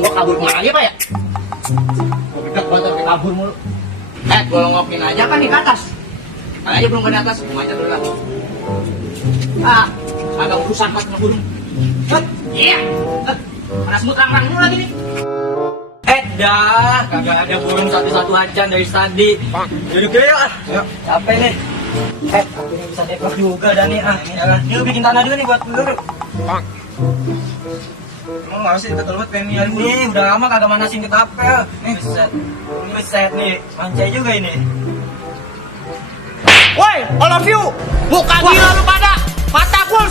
gua kabur kemana lagi Pak ya? Gua pikir gua sampai kabur mulu. Gua ngokin aja kan di atas. Kan aja belum ke atas, gua manjat dulu lah. Agak urusan pas ngeburung. Iya. Mana semut rang-rang mulu lagi nih. Dah, kagak ada burung satu-satu aja dari tadi. Duduk dulu yuk. Yuk, capek nih. Akhirnya bisa dekor juga dah nih. Yuk bikin tanah dulu nih buat dulu. Emang mau sih betul pengen nyari burung? Nih, udah lama kagak manasin ketapel. Nih, set nih. Mancai juga ini. Woi, all of you. Buka gila lu pada. Mata gua